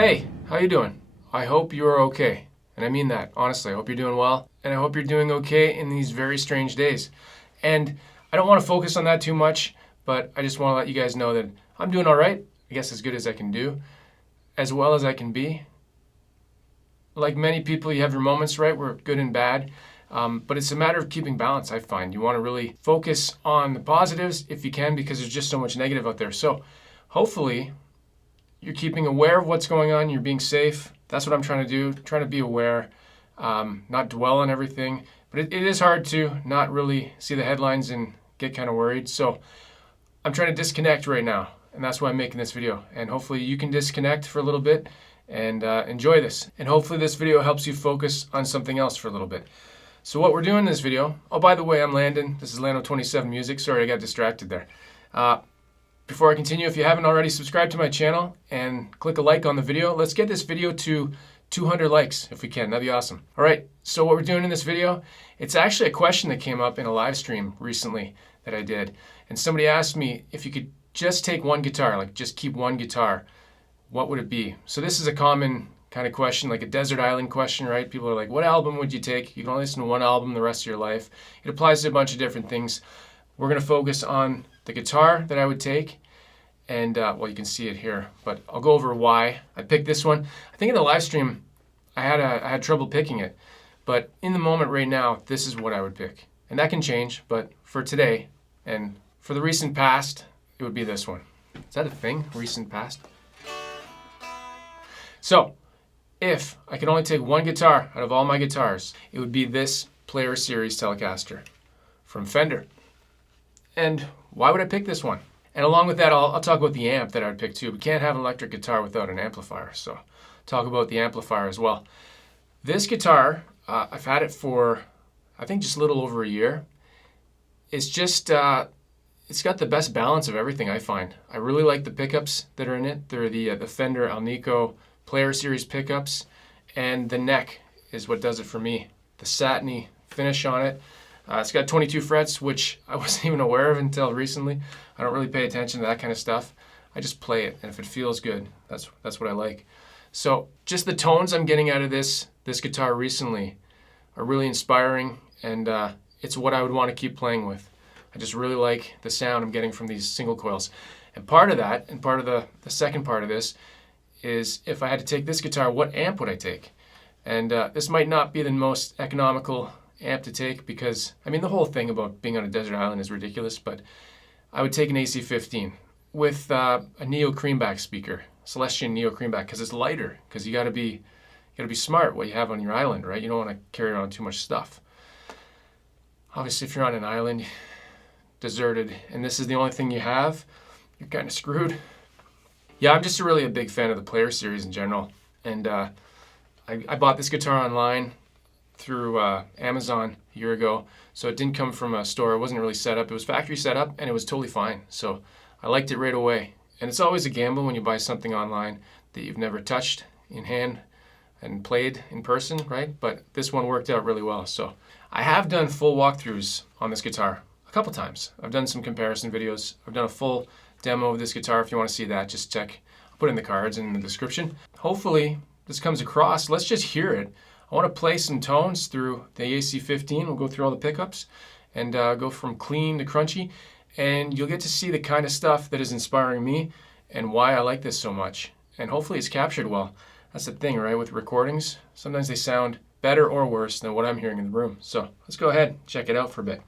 Hey, how you doing? I hope you're okay. And I mean that, honestly. I hope you're doing well. And I hope you're doing okay in these very strange days. And I don't want to focus on that too much, but I just want to let you guys know that I'm doing all right. I guess as good as I can do, as well as I can be. Like many people, you have your moments, right? We're good and bad. But it's a matter of keeping balance, I find. You want to really focus on the positives if you can, because there's just so much negative out there. So hopefully you're keeping aware of what's going on. You're being safe. That's what I'm trying to do, trying to be aware, not dwell on everything. But it is hard to not really see the headlines and get kind of worried. So I'm trying to disconnect right now. And that's why I'm making this video. And hopefully you can disconnect for a little bit and enjoy this. And hopefully this video helps you focus on something else for a little bit. So what we're doing in this video, oh, by the way, I'm Landon. This is Lando 27 Music. Sorry, I got distracted there. Before I continue, if you haven't already, subscribe to my channel and click a like on the video. Let's get this video to 200 likes if we can. That'd be awesome. All right, so what we're doing in this video, it's actually a question that came up in a live stream recently that I did. And somebody asked me if you could just take one guitar, like just keep one guitar, what would it be? So this is a common kind of question, like a desert island question, right? People are like, what album would you take? You can only listen to one album the rest of your life. It applies to a bunch of different things. We're going to focus on the guitar that I would take. And, well, you can see it here, but I'll go over why I picked this one. I think in the live stream, I had trouble picking it. But in the moment right now, this is what I would pick. And that can change, but for today and for the recent past, it would be this one. Is that a thing? Recent past? So, if I could only take one guitar out of all my guitars, it would be this Player Series Telecaster from Fender. And why would I pick this one? And along with that, I'll talk about the amp that I would pick too. We can't have an electric guitar without an amplifier, so talk about the amplifier as well. This guitar, I've had it for, I think, just a little over a year. It's just, it's got the best balance of everything, I find. I really like the pickups that are in it. They're the Fender Alnico Player Series pickups, and the neck is what does it for me. The satiny finish on it. It's got 22 frets, which I wasn't even aware of until recently. I don't really pay attention to that kind of stuff. I just play it, and if it feels good, that's what I like. So just the tones I'm getting out of this guitar recently are really inspiring, and it's what I would want to keep playing with. I just really like the sound I'm getting from these single coils. And part of that, and part of the second part of this, is if I had to take this guitar, what amp would I take? And this might not be the most economical amp to take because, I mean, the whole thing about being on a desert island is ridiculous, but I would take an AC15 with a Neo Creamback speaker, Celestion Neo Creamback, because it's lighter, because you gotta be smart what you have on your island, right? You don't want to carry around too much stuff. Obviously, if you're on an island, deserted, and this is the only thing you have, you're kind of screwed. Yeah, I'm just really a big fan of the Player Series in general, and I bought this guitar online through Amazon a year ago, so it didn't come from a store. It wasn't really set up. It was factory set up, and it was totally fine. So I liked it right away. And it's always a gamble when you buy something online that you've never touched in hand and played in person, right? But this one worked out really well. So I have done full walkthroughs on this guitar a couple times. I've done some comparison videos. I've done a full demo of this guitar. If you want to see that, just check. I'll put it in the cards and in the description. Hopefully this comes across. Let's just hear it. I want to play some tones through the AC15. We'll go through all the pickups and go from clean to crunchy. And you'll get to see the kind of stuff that is inspiring me and why I like this so much. And hopefully it's captured well. That's the thing, right, with recordings. Sometimes they sound better or worse than what I'm hearing in the room. So let's go ahead and check it out for a bit.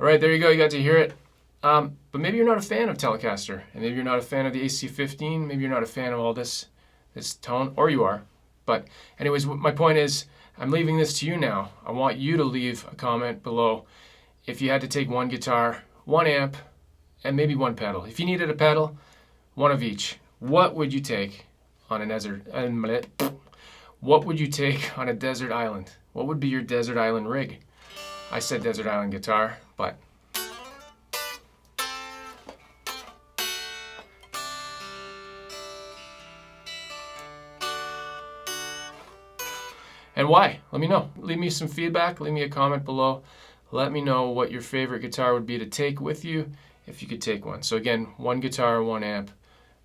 All right, there you go. You got to hear it. But maybe you're not a fan of Telecaster, and maybe you're not a fan of the AC15. Maybe you're not a fan of all this tone, or you are. But anyways, my point is, I'm leaving this to you now. I want you to leave a comment below if you had to take one guitar, one amp, and maybe one pedal. If you needed a pedal, one of each. What would you take on a desert? What would you take on a desert island? What would be your desert island rig? I said desert island guitar, but and why? Let me know. Leave me some feedback. Leave me a comment below. Let me know what your favorite guitar would be to take with you if you could take one. So again, one guitar, one amp,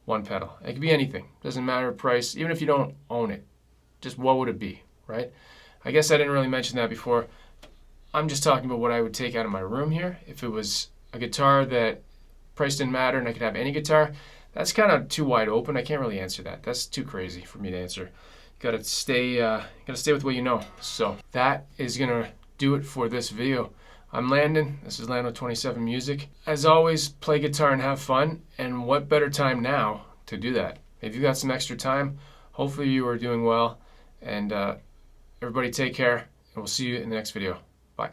one pedal. It could be anything. Doesn't matter price. Even if you don't own it, just what would it be, right? I guess I didn't really mention that before. I'm just talking about what I would take out of my room here. If it was a guitar that price didn't matter and I could have any guitar, that's kind of too wide open. I can't really answer that. That's too crazy for me to answer. Gotta stay with what you know. So that is gonna do it for this video. I'm Landon. This is Landon 27 Music. As always, play guitar and have fun. And what better time now to do that? If you got some extra time, hopefully you are doing well. And everybody take care, and we'll see you in the next video. Bye.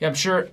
Yeah, I'm sure